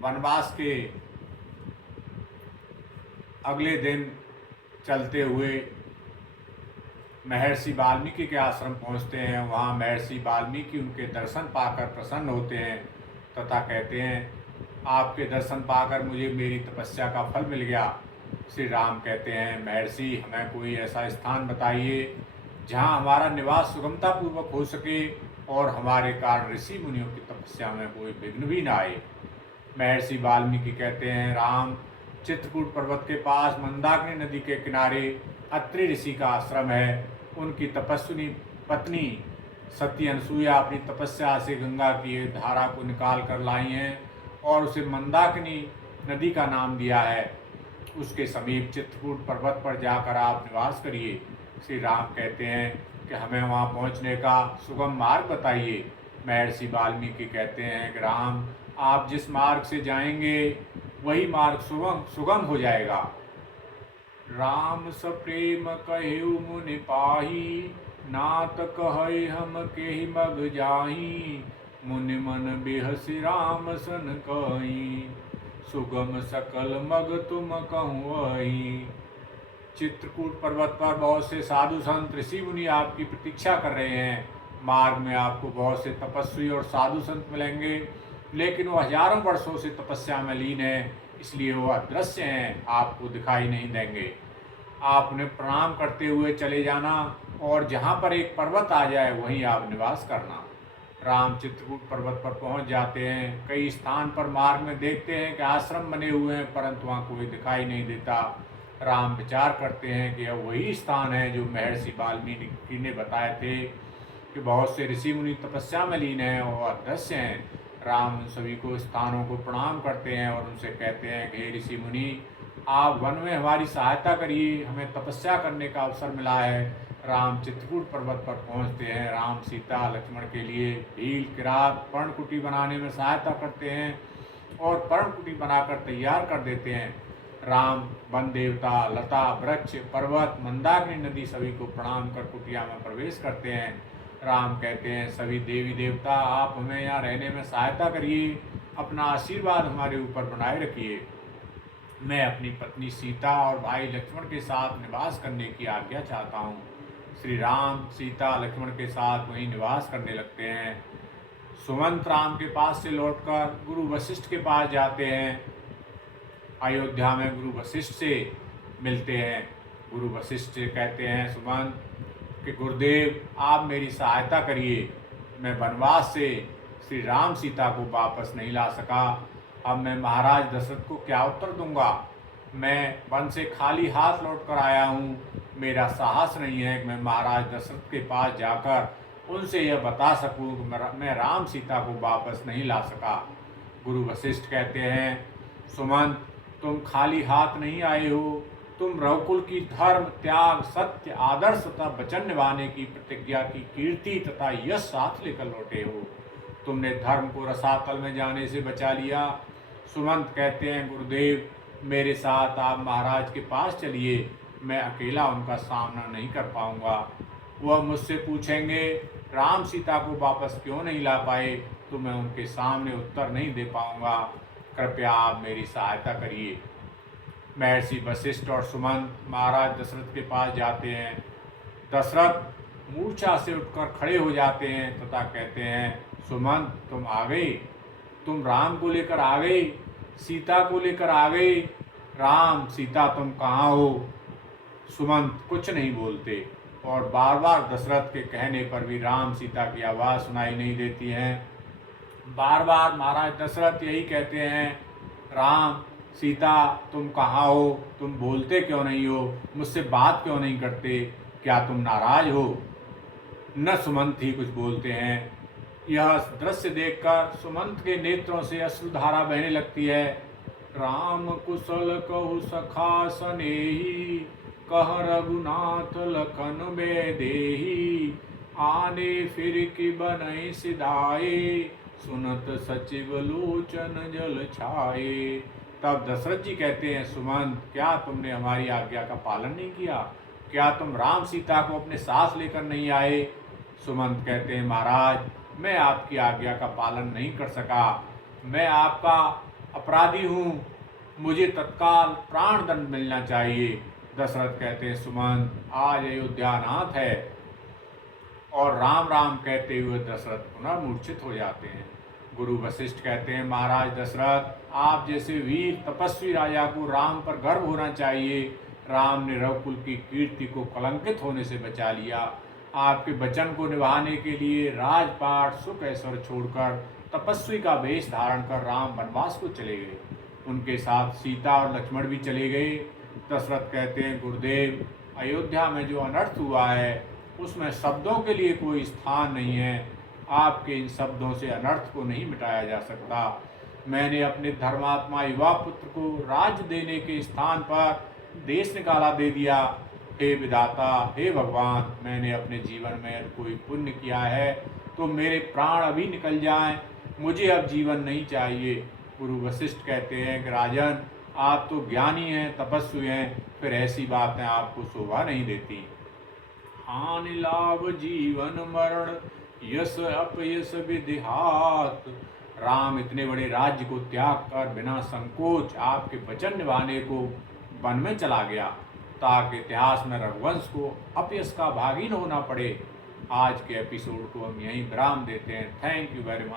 वनवास के अगले दिन चलते हुए महर्षि वाल्मीकि के आश्रम पहुंचते हैं। वहां महर्षि वाल्मीकि उनके दर्शन पाकर प्रसन्न होते हैं तथा कहते हैं, आपके दर्शन पाकर मुझे मेरी तपस्या का फल मिल गया। श्री राम कहते हैं, महर्षि हमें कोई ऐसा स्थान बताइए जहां हमारा निवास सुगमतापूर्वक हो सके और हमारे कारण ऋषि मुनियों की तपस्या में कोई विघ्न भी न आए। महर्षि वाल्मीकि कहते हैं, राम, चित्रकूट पर्वत के पास मंदाकिनी नदी के किनारे अत्रि ऋषि का आश्रम है। उनकी तपस्विनी पत्नी सती अनसुईया अपनी तपस्या से गंगा की धारा को निकाल कर लाई हैं और उसे मंदाकिनी नदी का नाम दिया है। उसके समीप चित्रकूट पर्वत पर जाकर आप निवास करिए। श्री राम कहते हैं कि हमें वहाँ पहुँचने का सुगम मार्ग बताइए। महर्षि वाल्मीकि कहते हैं कि राम, आप जिस मार्ग से जाएंगे वही मार्ग सुगम हो जाएगा। राम सप्रेम कहेउ मुनि पाही, नात कहे हम केहि मग जाही। मुनि मन बेहसि राम सन कही, सुगम सकल मग तुम कहूँ। चित्रकूट पर्वत पर बहुत से साधु संत ऋषि मुनि आपकी प्रतीक्षा कर रहे हैं। मार्ग में आपको बहुत से तपस्वी और साधु संत मिलेंगे, लेकिन वो हजारों वर्षों से तपस्या में लीन है, इसलिए वो अदृश्य हैं, आपको दिखाई नहीं देंगे। आप उन्हें प्रणाम करते हुए चले जाना और जहाँ पर एक पर्वत आ जाए वहीं आप निवास करना। राम चित्रकूट पर्वत पर पहुँच जाते हैं। कई स्थान पर मार्ग में देखते हैं कि आश्रम बने हुए हैं, परंतु वहाँ कोई दिखाई नहीं देता। राम विचार करते हैं कि यह वही स्थान है जो महर्षि वाल्मीकि ने बताए थे कि बहुत से ऋषि मुनि तपस्या में लीन हैं और अदृश्य हैं। राम उन सभी को स्थानों को प्रणाम करते हैं और उनसे कहते हैं कि हे ऋषि मुनि, आप वन में हमारी सहायता करिए, हमें तपस्या करने का अवसर मिला है। राम चित्रकूट पर्वत पर पहुंचते हैं। राम सीता लक्ष्मण के लिए भील, किरात, पर्णकुटी बनाने में सहायता करते हैं और पर्णकुटी बनाकर तैयार कर देते हैं। राम वन देवता, लता, वृक्ष, पर्वत, मंदाकिनी नदी सभी को प्रणाम कर कुटिया में प्रवेश करते हैं। राम कहते हैं, सभी देवी देवता, आप हमें यहाँ रहने में सहायता करिए, अपना आशीर्वाद हमारे ऊपर बनाए रखिए। मैं अपनी पत्नी सीता और भाई लक्ष्मण के साथ निवास करने की आज्ञा चाहता हूँ। श्री राम सीता लक्ष्मण के साथ वहीं निवास करने लगते हैं। सुमंत राम के पास से लौटकर गुरु वशिष्ठ के पास जाते हैं। अयोध्या में गुरु वशिष्ठ से मिलते हैं। गुरु वशिष्ठ से कहते हैं सुमंत कि गुरुदेव, आप मेरी सहायता करिए, मैं वनवास से श्री राम सीता को वापस नहीं ला सका। अब मैं महाराज दशरथ को क्या उत्तर दूंगा? मैं वन से खाली हाथ लौट कर आया हूँ। मेरा साहस नहीं है कि मैं महाराज दशरथ के पास जाकर उनसे यह बता सकूँ कि मैं राम सीता को वापस नहीं ला सका। गुरु वशिष्ठ कहते हैं, सुमंत, तुम खाली हाथ नहीं आए हो, तुम रघुकुल की धर्म, त्याग, सत्य, आदर्श तथा वचन निभाने की प्रतिज्ञा की कीर्ति तथा यश साथ लेकर लौटे हो। तुमने धर्म को रसातल में जाने से बचा लिया। सुमंत कहते हैं, गुरुदेव, मेरे साथ आप महाराज के पास चलिए, मैं अकेला उनका सामना नहीं कर पाऊंगा। वह मुझसे पूछेंगे राम सीता को वापस क्यों नहीं ला पाए, तो मैं उनके सामने उत्तर नहीं दे पाऊंगा। कृपया आप मेरी सहायता करिए। महर्षि वशिष्ठ और सुमंत महाराज दशरथ के पास जाते हैं। दशरथ मूर्छा से उठकर खड़े हो जाते हैं तथा कहते हैं, सुमंत, तुम आ गई, तुम राम को लेकर आ गई, सीता को लेकर आ गई। राम, सीता, तुम कहाँ हो? सुमंत कुछ नहीं बोलते और बार बार दशरथ के कहने पर भी राम सीता की आवाज़ सुनाई नहीं देती है। बार बार महाराज दशरथ यही कहते हैं, राम, सीता, तुम कहाँ हो? तुम बोलते क्यों नहीं हो? मुझसे बात क्यों नहीं करते? क्या तुम नाराज हो? न सुमंत ही कुछ बोलते हैं। यह दृश्य देखकर सुमंत के नेत्रों से अश्रुधारा बहने लगती है। राम कुशल कहु सखा सनेही, कह रघुनाथ लखन बेदेही। आने फिर की बनई सिधाए, सुनत सचिव लोचन जल छाए। तब दशरथ जी कहते हैं, सुमंत, क्या तुमने हमारी आज्ञा का पालन नहीं किया? क्या तुम राम सीता को अपने साथ लेकर नहीं आए? सुमंत कहते हैं, महाराज, मैं आपकी आज्ञा का पालन नहीं कर सका। मैं आपका अपराधी हूँ, मुझे तत्काल प्राण दंड मिलना चाहिए। दशरथ कहते हैं, सुमंत आज अयोध्यानाथ है। और राम राम कहते हुए दशरथ पुनः मूर्छित हो जाते हैं। गुरु वशिष्ठ कहते हैं, महाराज दशरथ, आप जैसे वीर तपस्वी राजा को राम पर गर्व होना चाहिए। राम ने रघुकुल की कीर्ति को कलंकित होने से बचा लिया। आपके वचन को निभाने के लिए राजपाट सुख ऐश्वर्य छोड़कर तपस्वी का वेश धारण कर राम वनवास को चले गए। उनके साथ सीता और लक्ष्मण भी चले गए। दशरथ कहते हैं, गुरुदेव, अयोध्या में जो अनर्थ हुआ है उसमें शब्दों के लिए कोई स्थान नहीं है। आपके इन शब्दों से अनर्थ को नहीं मिटाया जा सकता। मैंने अपने धर्मात्मा युवा पुत्र को राज्य देने के स्थान पर देश निकाला दे दिया। हे विधाता, हे भगवान, मैंने अपने जीवन में कोई पुण्य किया है तो मेरे प्राण अभी निकल जाएं, मुझे अब जीवन नहीं चाहिए। गुरु वशिष्ठ कहते हैं कि राजन, आप तो ज्ञानी हैं, तपस्वी हैं, फिर ऐसी बातें आपको शोभा नहीं देती। हानि लाभ जीवन मरण यश अपयश विधिहात। राम इतने बड़े राज्य को त्याग कर बिना संकोच आपके वचन निभाने को वन में चला गया ताकि इतिहास में रघुवंश को अपयश का भागी न होना पड़े। आज के एपिसोड को हम यहीं विराम देते हैं। Thank you very much.